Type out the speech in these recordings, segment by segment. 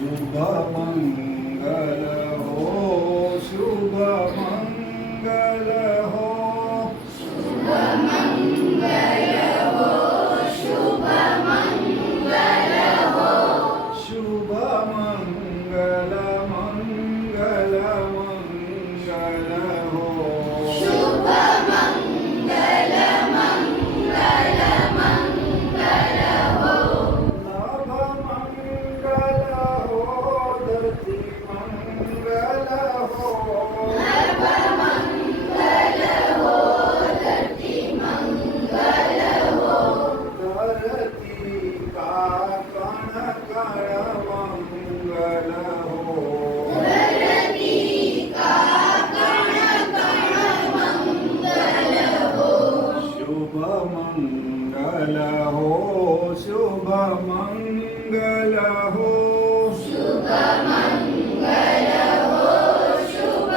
શુભ મંગલ હો, શુભ મંગલ હો, શુભ મંગલ હો, શુભ મંગલ હો, શુભ મંગલ મંગલ મંગલ હો, શુભ મંગલ મંગલ મંગલ હો, લાભ મંગલ હો, ધરતી મંગલ હો, લાભ મંગલ હો, ધરતી મંગલ હો, ધરતી કા કણ કણ મંગલ હો, ધરતી કા કણ કણ મંગલ હો, શુભ મંગલ હો, શુભ મંગલ હો, શુભ મંગલ હો, શુભ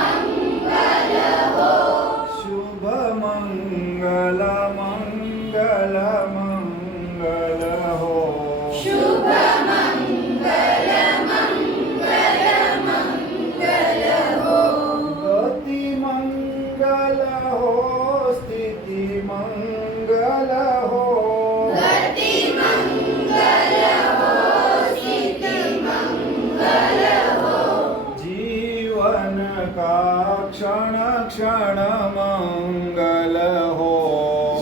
મંગલ હો, શુભ મંગલ મંગલ મંગલ હો, શુભ મંગલ મંગલ મંગલ હો, ગતિ મંગલ હો, સ્થિતિ મંગલ હો, ગતિ મંગલ હો, સ્થિતિ મંગલ હો, જીવન કા ક્ષણ ક્ષણ મંગલ હો,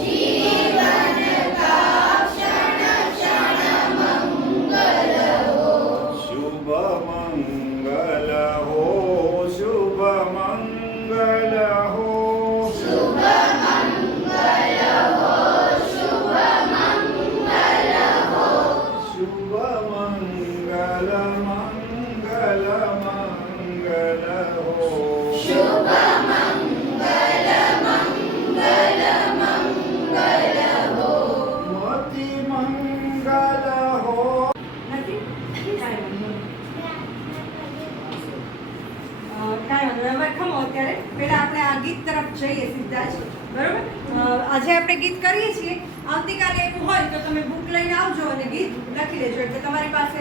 જીવન કા ક્ષણ ક્ષણ મંગલ હો, શુભ મંગલ હો, શુભ મંગલ હો, શુભ મંગલ હો, શુભ મંગલ હો, શુભ મંગલ મંગલ મંગલ હો, શુભ મંગલ મંગલ મંગલ હો, મતિ મંગલ હો. નથી? કાંઈ વાંધો નહીં. હવે ખમો અત્યારે પહેલા આપણે આ ગીત તરફ જઈએ સીધા જ બરોબર. આજે આપણે ગીત કરીએ છીએ. આવતીકાલે એવું હોય તો તમે બુક લઈને આવજો અને ગીત લખી લેજો એટલે તમારી પાસે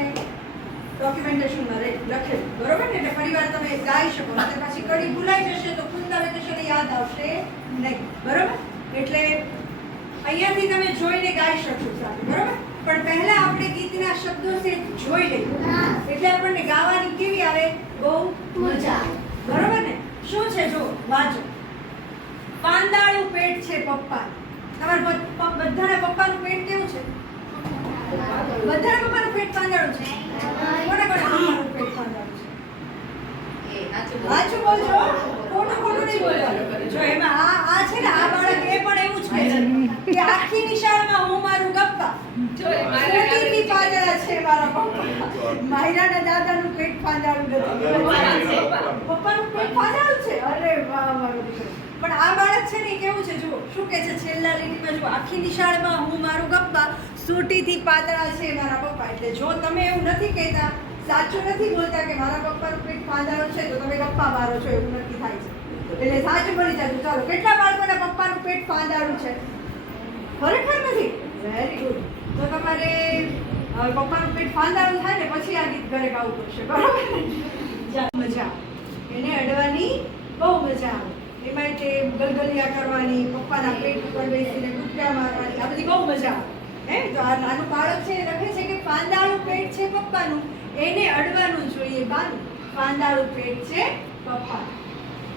ડોક્યુમેન્ટેશનમાં લખેલું બરોબર ને એટલે ફરીવાર તમે ગાઈ શકો. અને પછી કડી ભૂલાઈ જશે તો કુંદા વેકેશન યાદ આવશે નહીં બરોબર. એટલે અહીંયાથી તમે જોઈને ગાઈ શકશો સાથે બરોબર. પણ પહેલા આપણે ગીતના શબ્દો છે જોઈ લઈએ એટલે આપણને ગાવાની કેવી આવે, બહુ મજા આવે બરોબર ને. શું છે જો વાંચો. પાંદાળું પેટ છે પપ્પા. તમારા બધાના પપ્પાનું પેટ કેવું છે? બધાના પપ્પાનું પેટ પાંદાળું છે? કોના પપ્પાનું પેટ પાંદાળું છે? સાચું બોલજો, ખોટું ખોટું નહીં બોલવાનું. જો એમાં આ છે ને આ બાળક એ પણ એવું જ કહે છે કે આખી નિશાળમાં હું મારું ગપ્પા સોટીથી પાંદડા છે મારા પપ્પા. માયરાના દાદાનું પેટ પાંદાળું નથી, પપ્પાનું પેટ પાંદાળું છે. અરે વાહ મારો દીકરો. પણ આ બાળક છે ને કેવું છે જુઓ શું કહે છે છેલ્લા લીટીમાં જુઓ, આખી નિશાળમાં હું મારું ગપ્પા સોટીથી પાંદડા છે મારા પપ્પા. એટલે જો તમે એવું નથી કહેતા, સાચું નથી બોલતા કે મારા પપ્પાનું પેટ પાંદાળું છે તો તમે ગપ્પા મારો છો, એવું નથી થાય છે. એટલે સાચું બની જાય. ચાલો, કેટલા બાળકોના પપ્પાનું પેટ પાંદાળું છે? ખરેખર નથી? Very good. તો તમારે પપ્પાનું પેટ પાંદાળું થાય ને પછી આ ગીત ઘરે ગાવું પડશે બરાબર. મજા એને અડવાની બહુ મજા આવે. એમાં તે ગલગલિયા કરવાની, પપ્પાના પેટ ઉપર બેસીને ડૂબક્યા મારવાની, આ બધી બહુ મજા આવે. હે તો આ નાનું બાળક છે લખે છે કે પાંદાળું પેટ છે પપ્પાનું, એને અડવાનું જોઈએ બાનું. પાંદાળું પેટ છે પપ્પાનું.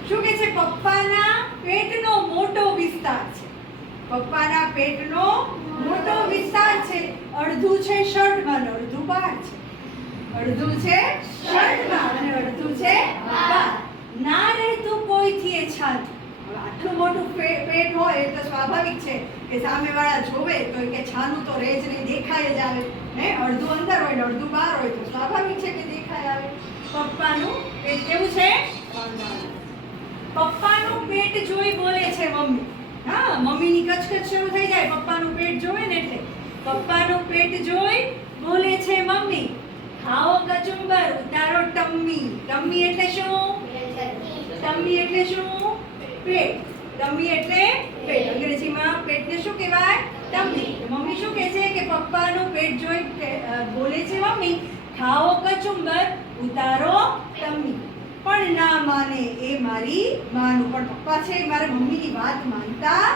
શું કે છે? પપ્પાના પેટનો મોટો વિસ્તાર છે. પપ્પાના પેટનો મોટો વિસ્તાર છે. અડધું છે શર્ટમાં અને અડધું બહાર છે. અડધું છે શર્ટમાં અને અડધું છે બહાર. ના રહેતું કોઈથી એ છાતું. હવે આટલું મોટું પેટ હોય તો સ્વાભાવિક છે કે સામેવાળા જોવે તો કે છાનું તો રહે જ નહીં, દેખાય જ આવે. હે અડધું અંદર હોય ને અડધું બહાર હોય તો સ્વાભાવિક છે કે દેખાય આવે. પપ્પાનું પેટ કેવું છે? પપ્પાનું પેટ જોઈ બોલે છે મમ્મી. હા, મમ્મીની કચકચ શરૂ થઈ જાય પપ્પાનું પેટ જોવે ને એટલે. પપ્પાનું પેટ જોઈ બોલે છે મમ્મી, ખાઓ કચુંબર ઉતારો ટમ્મી. ટમ્મી એટલે શું? ટમ્મી એટલે શું? પેટ. ટમ્મી એટલે પેટ. અંગ્રેજીમાં પેટને શું કહેવાય? ટમ્મી. મમ્મી શું કહે છે કે પપ્પાનું પેટ જોઈ બોલે છે મમ્મી, ખાઓ કચુંબર ઉતારો તમી. પણ ના માને એ મારી માનું. પણ પપ્પા છે મારા મમ્મીની વાત માનતા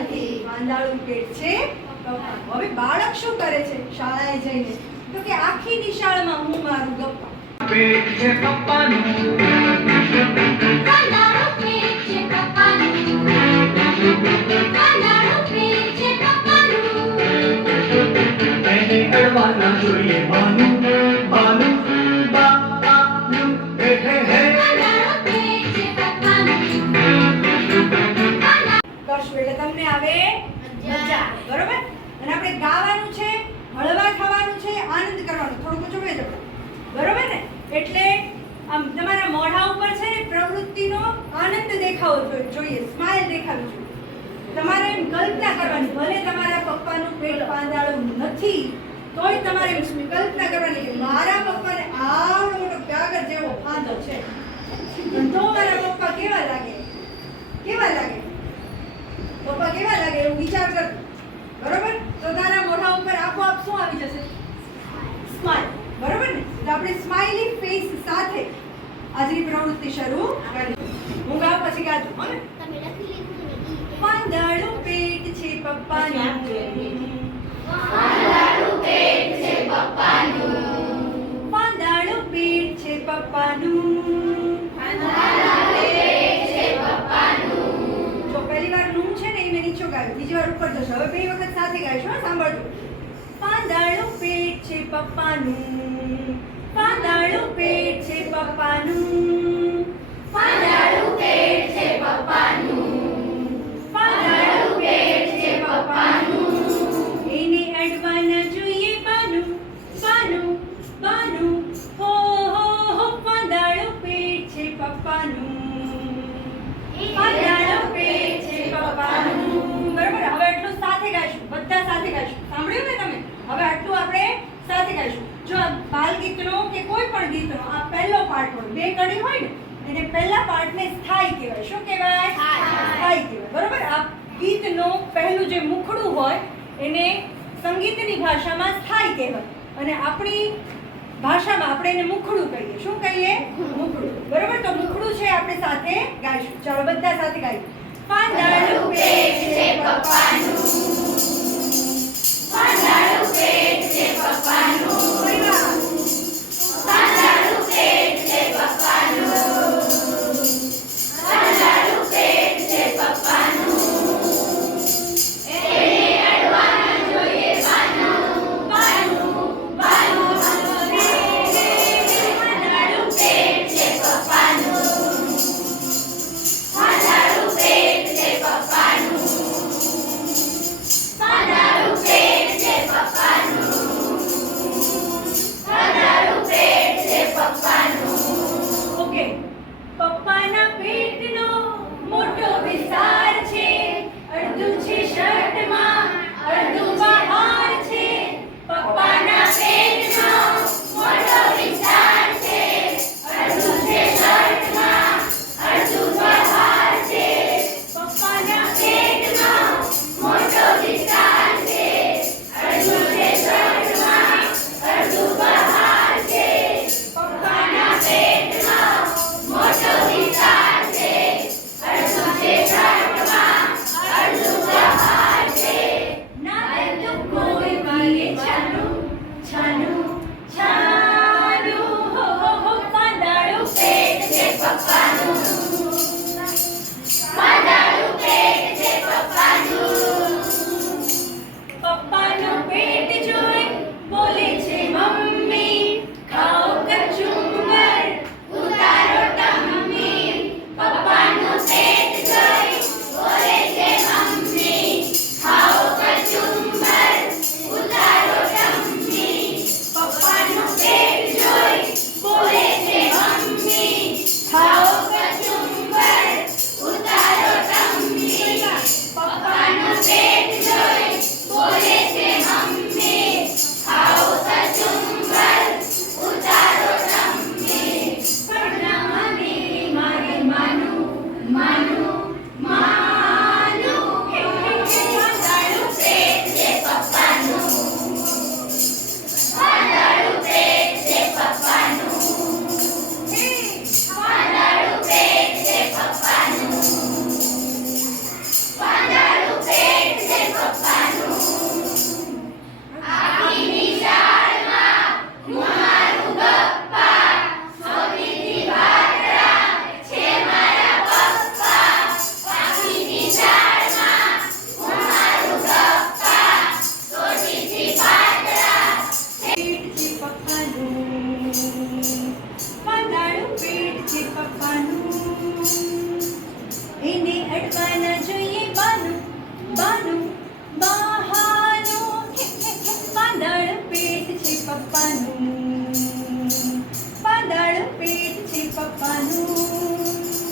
નથી. માંદાળું પેટ છે પપ્પાનું. હવે બાળક શું કરે છે શાળાએ જઈને? તો કે આખી નિશાળમાં હું મારું ગપ્પા. પેટ છે પપ્પાનું, માંદાળું પેટ છે પપ્પાનું. માંદાળું પેટ છે પપ્પાનું. એને અડવા ના જોઈએ માનું, માનું, બાનું, હે હે હે. માંદાળું પેટ છે પપ્પાનું. કરશું એટલે તમને આવે મજા. બરોબર? અને આપણે ગાવાનું છે, હળવા થવાનું છે, આનંદ કરવાનો. થોડુંક ઊંચું બેસો. બરોબર ને? એટલે આમ તમારા મોઢા ઉપર છે ને પ્રવૃત્તિનો આનંદ દેખાવો જોઈએ, સ્માઇલ દેખાવી જોઈએ. તમારે એમ કલ્પના કરવાની, ભલે તમારા પપ્પાનું પેટ પાંદાળું નથી તોય તમારે એમ કલ્પના કરવાની કે મારા પપ્પાને આવડો મોટો ગાગર જેવો ફાંદો છે, તો મારા પપ્પા કેવા લાગે, કેવા લાગે, પપ્પા કેવા લાગે એવું વિચાર કર. બરોબર? તો તારા મોઢા ઉપર આપોઆપ શું આવી જશે? સ્માઇલ. બરોબર ને? તો આપણે સ્માઇલી ફેસ સાથે આજની પ્રવૃત્તિ શરૂ કરીએ. હું ગાઉં પછી ગાજો હો ને. તમે લખી લીધું ને ઈ. પાંદાળું પેટ છે પપ્પાનું. માંદાળું પેટ છે પપ્પાનું. પાંદાળું પેટ છે પપ્પાનું. માંદાળું પેટ છે પપ્પાનું. જો પહેલી વાર નું છે ને એ મેં નીચો ગાયું, બીજી વાર ઉપર જશો. હવે બે વખત સાથે ગાઈશું હો, સાંભળજો. પાંદાળું પેટ છે પપ્પાનું. પાંદાળું પેટ છે પપ્પાનું. માંદાળું પેટ છે પપ્પાનું. પાંદાળું પેટ છે પપ્પાનું. એને અડવા ન જોઈએ બાનું, બાનું, બાનું. હો હો હો. પાંદાળું પેટ છે પપ્પાનું. પાંદાળું પેટ છે પપ્પાનું. બરાબર? હવે એટલું સાથે ગાઈશું, બધા સાથે ગાઈશું. સાંભળ્યું ને તમે? હવે આટલું આપણે સાથે ગાઈશું. જો આ બાલ ગીતનો કે કોઈ પણ ગીતનો આ પહેલો પાર્ટ હોય, બે કડી હોય ને, એને પહેલા પાર્ટને સ્થાયી કહેવાય. શું કહેવાય? સ્થાયી કહેવાય. બરોબર? આ ગીતનો પહેલું જે મુખડું હોય એને સંગીતની ભાષામાં સ્થાયી કહેવાય, અને આપણી ભાષામાં આપણે એને મુખડું કહીએ. શું કહીએ? મુખડું. બરોબર? તો મુખડું છે આપણે સાથે ગાઈશું. ચાલો બધા સાથે ગાઈએ. પાંદાળું પેટ છે પપ્પાનું. માંદાળું પેટ છે પપ્પાનું. માંદાળું પેટ છે પપ્પાનું. માંદાળું પેટ છે પપ્પાનું. એને અડવા ન જોઈએ બાનું, બાનું, બાનું. માંદાળું પેટ છે પપ્પાનું. માંદાળું પેટ છે પપ્પાનું. માંદાળું પેટ છે પપ્પાનું. પપ્પાનું પાંદાળું પેટ છે પપ્પાનું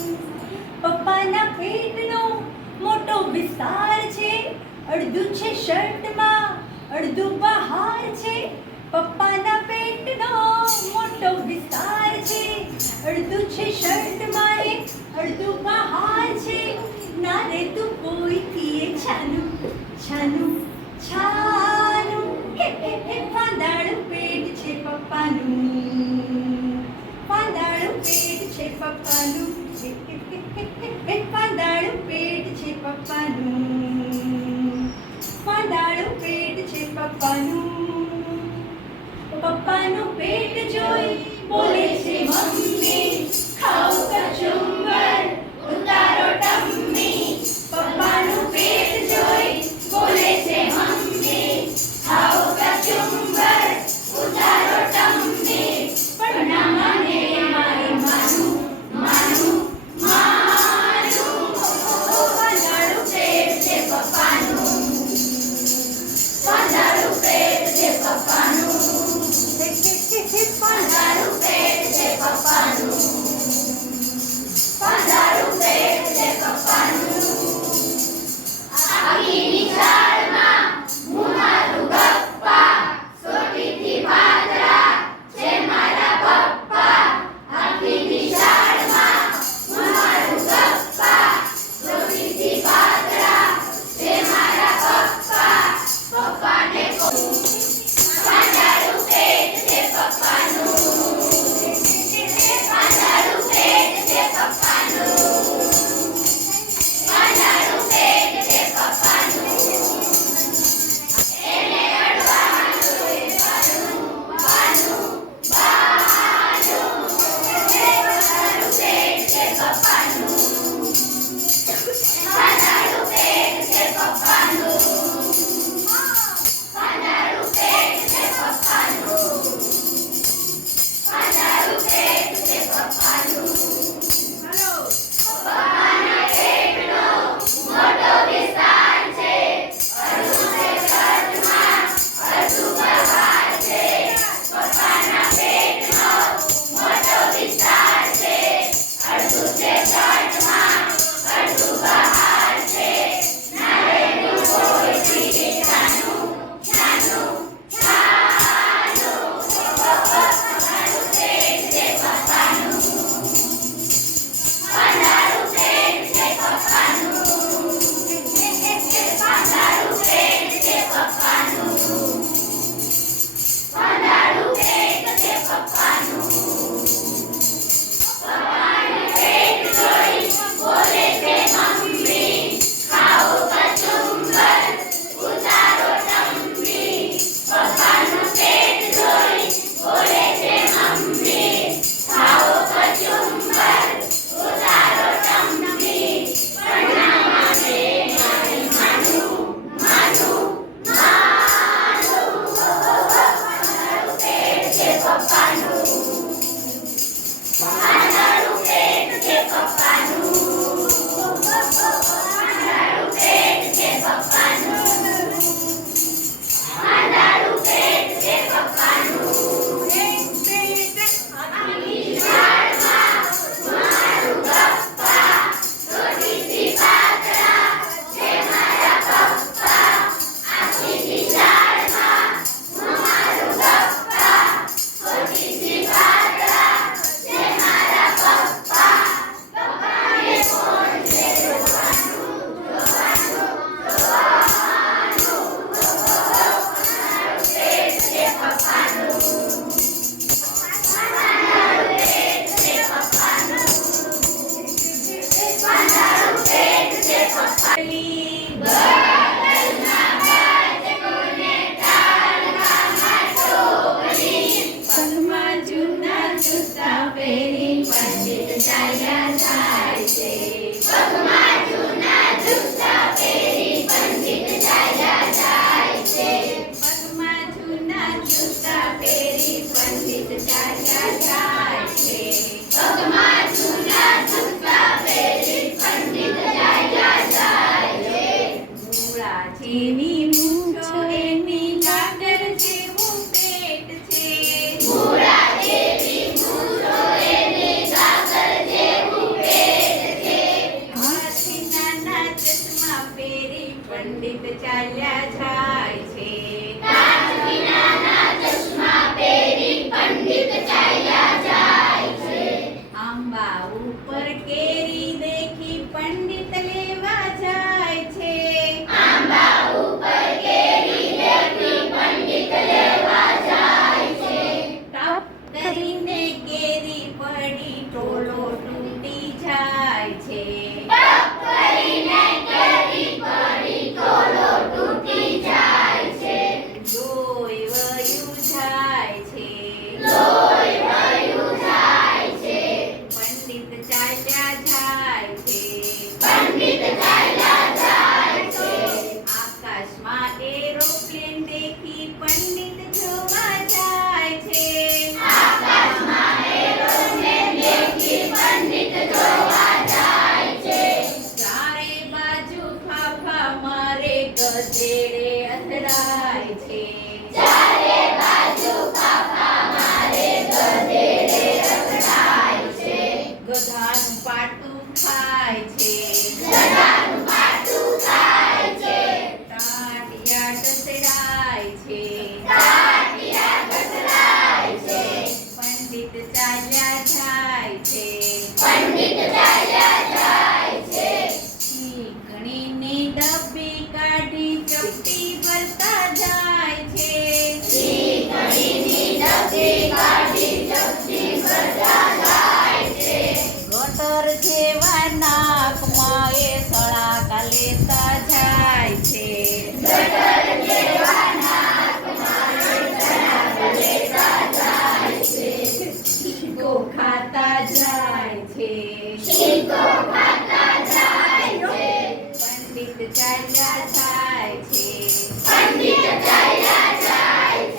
પપ્પાના પેટનો મોટો વિસ્તાર છે અડધું છે શર્ટમાં અડધું બહાર છે પપ્પાના પેટનો મોટો વિસ્તાર છે અડધું છે શર્ટમાં એ અડધું બહાર છે ના રે તું કોઈથી એ છાનું છાનું છાનું હે પાંદાળું પેટ છે પપ્પાનું પાંદાળું પેટ છે પપ્પાનું પાંદાળું પેટ છે પપ્પાનું પાંદાળું પેટ છે પપ્પાનું પપ્પાનું પેટ જોઈ બોલે છે મમ્મી ખાઉં કચુંબર ઉતારો ટમ્મી પપ્પાનું પેટ જોઈ બોલે છે મમ્મી ખાઉં કચુંબર ઉતારો ટમ્મી પણ ના માને મારી માનું માનું માનું પાંદાળું પેટ છે પપ્પાનું પાંદાળું પેટ છે પપ્પાનું ચીકણીની ડબ્બી કાઢી ચપટી ભરતા જાય છે ગટર જેવા નાકમાં એ સળાકા લેતા જાય છે શીકો ખાતા જાય છે પંડિત ચાલ્યા જાય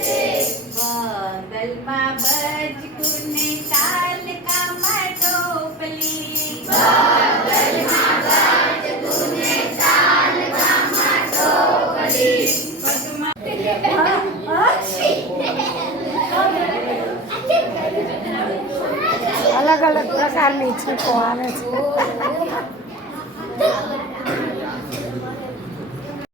છે બગલમાં બચકુને તાલકામાં ટોપલી અલગ અલગ પ્રકારની છીકો આવે છે.